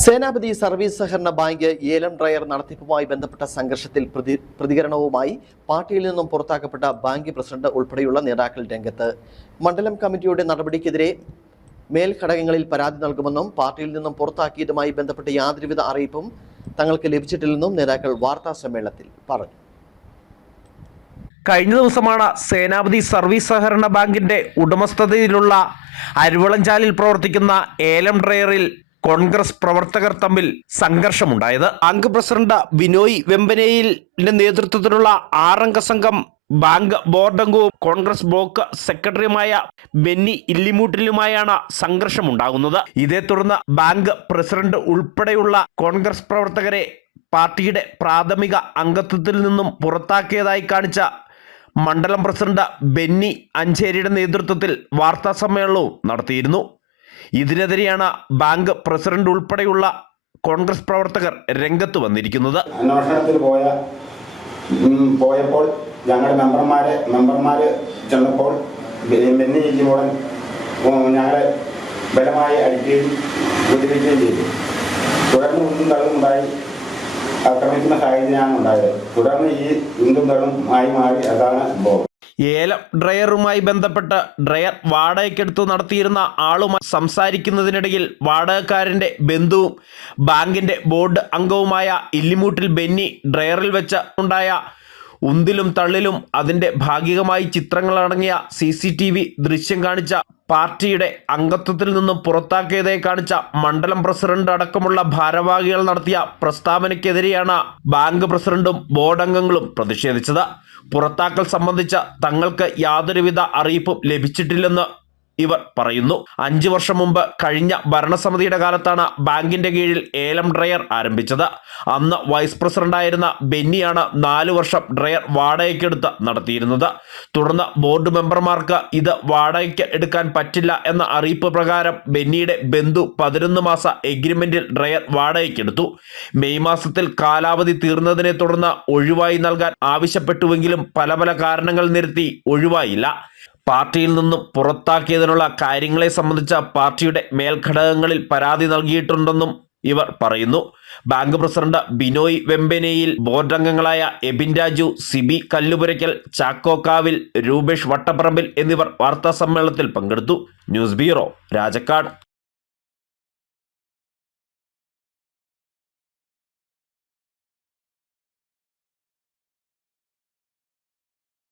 സേനാപതി service സഹകരണ bank ഏലം dryer നടത്തിപ്പുമായി ബന്ധപ്പെട്ട സംഘർഷത്തിൽ പ്രതി പ്രതികരണവുമായി പാർട്ടിയിൽ നിന്നും പുറത്താക്കപ്പെട്ട ബാങ്ക് പ്രസിഡന്റ് ഉൾപ്പെടെയുള്ള നേതാക്കൾ രംഗത്ത്. മണ്ഡലം കമ്മിറ്റിയുടെ നടപടിക്കെതിരെ മേൽഘടകങ്ങളിൽ പരാതി നൽകുമെന്നും പാർട്ടിയിൽ നിന്നും പുറത്താക്കിയതുമായി ബന്ധപ്പെട്ട യാതൊരുവിധ അറിയിപ്പും തങ്ങൾക്ക് ലഭിച്ചിട്ടില്ലെന്നും നേതാക്കൾ വാർത്താ സമ്മേളനത്തിൽ പറഞ്ഞു. കഴിഞ്ഞ ദിവസമാണ് സേനാപതി സർവീസ് സഹകരണ ബാങ്കിന്റെ ഉടമസ്ഥതയിലുള്ള അരുവളഞ്ചാലിൽ പ്രവർത്തിക്കുന്ന ഏലം ഡ്രയറിൽ കോൺഗ്രസ് പ്രവർത്തകർ തമ്മിൽ സംഘർഷമുണ്ടായത്. അംഗ് പ്രസിഡന്റ് ബിനോയ് വെമ്പനയിലിന്റെ നേതൃത്വത്തിലുള്ള ആറംഗ സംഘം ബാങ്ക് ബോർഡ് അംഗവും കോൺഗ്രസ് ബ്ലോക്ക് സെക്രട്ടറിയുമായ ബെന്നി ഇല്ലിമൂട്ടിലുമായാണ് സംഘർഷമുണ്ടാകുന്നത്. ഇതേ തുടർന്ന് ബാങ്ക് പ്രസിഡന്റ് ഉൾപ്പെടെയുള്ള കോൺഗ്രസ് പ്രവർത്തകരെ പാർട്ടിയുടെ പ്രാഥമിക അംഗത്വത്തിൽ നിന്നും പുറത്താക്കിയതായി കാണിച്ച മണ്ഡലം പ്രസിഡന്റ് ബെന്നി അഞ്ചേരിയുടെ നേതൃത്വത്തിൽ വാർത്താ സമ്മേളനവും നടത്തിയിരുന്നു. ഇതിനെതിരെയാണ് ബാങ്ക് പ്രസിഡന്റ് ഉൾപ്പെടെയുള്ള കോൺഗ്രസ് പ്രവർത്തകർ രംഗത്ത് വന്നിരിക്കുന്നത്. അന്വേഷണത്തിൽ പോയ പോയപ്പോൾ ഞങ്ങളുടെ മെമ്പർമാരെ മെമ്പർമാര് ചെന്നപ്പോൾ ബെന്നി ജില്ലിമോടൻ ഞങ്ങളെ ബലമായി അടിക്കുകയും ഉപദ്രവിക്കുകയും ചെയ്തു. തുടർന്ന് ഉന്തും ഉണ്ടായി. ആക്രമിക്കുന്ന സാഹചര്യമാണ് ഉണ്ടായത്. തുടർന്ന് ഈ ഉന്തും തള്ളും ആയി മാറി അതാണ് സംഭവം. ഏലം ഡ്രയറുമായി ബന്ധപ്പെട്ട് ഡ്രയർ വാടകയ്ക്കെടുത്ത് നടത്തിയിരുന്ന ആളുമായി സംസാരിക്കുന്നതിനിടയിൽ വാടകക്കാരന്റെ ബന്ധുവും ബാങ്കിന്റെ ബോർഡ് അംഗവുമായ ഇല്ലിമൂട്ടിൽ ബെന്നി ഡ്രയറിൽ വെച്ച് ഉണ്ടായ ഉന്തിലും തള്ളിലും അതിന്റെ ഭാഗികമായി ചിത്രങ്ങളടങ്ങിയ സി സി ടി വി ദൃശ്യം കാണിച്ച പാർട്ടിയുടെ അംഗത്വത്തിൽ നിന്നും പുറത്താക്കിയതായി കാണിച്ച മണ്ഡലം പ്രസിഡന്റ് അടക്കമുള്ള ഭാരവാഹികൾ നടത്തിയ പ്രസ്താവനയ്ക്കെതിരെയാണ് ബാങ്ക് പ്രസിഡന്റും ബോർഡ് അംഗങ്ങളും പ്രതിഷേധിച്ചത്. പുറത്താക്കൽ സംബന്ധിച്ച തങ്ങൾക്ക് യാതൊരുവിധ അറിയിപ്പും ലഭിച്ചിട്ടില്ലെന്ന് ഇവർ പറയുന്നു. അഞ്ചു വർഷം മുമ്പ് കഴിഞ്ഞ ഭരണസമിതിയുടെ കാലത്താണ് ബാങ്കിന്റെ കീഴിൽ ഏലം ഡ്രയർ ആരംഭിച്ചത്. അന്ന് വൈസ് പ്രസിഡന്റായിരുന്ന ബെന്നിയാണ് നാലു വർഷം ഡ്രയർ വാടകയ്ക്കെടുത്ത് നടത്തിയിരുന്നത്. തുടർന്ന് ബോർഡ് മെമ്പർമാർക്ക് ഇത് വാടകയ്ക്ക് എടുക്കാൻ പറ്റില്ല എന്ന അറിയിപ്പ് പ്രകാരം ബെന്നിയുടെ ബന്ധു പതിനൊന്ന് മാസ എഗ്രിമെന്റിൽ ഡ്രയർ വാടകയ്ക്കെടുത്തു. മെയ് മാസത്തിൽ കാലാവധി തീർന്നതിനെ തുടർന്ന് ഒഴിവായി നൽകാൻ ആവശ്യപ്പെട്ടുവെങ്കിലും പല പല കാരണങ്ങൾ നിരത്തി ഒഴിവായില്ല. പാർട്ടിയിൽ നിന്നും പുറത്താക്കിയതിനുള്ള കാര്യങ്ങളെ സംബന്ധിച്ച പാർട്ടിയുടെ മേൽഘടകങ്ങളിൽ പരാതി നൽകിയിട്ടുണ്ടെന്നും ഇവർ പറയുന്നു. Bank president Binoy Vempanayil board അംഗങ്ങളായ എബിൻ രാജു സിബി കല്ലുപുരയ്ക്കൽ ചാക്കോക്കാവിൽ രൂപേഷ് വട്ടപ്പറമ്പിൽ എന്നിവർ വാർത്താ സമ്മേളനത്തിൽ പങ്കെടുത്തു. News bureau Rajakkad.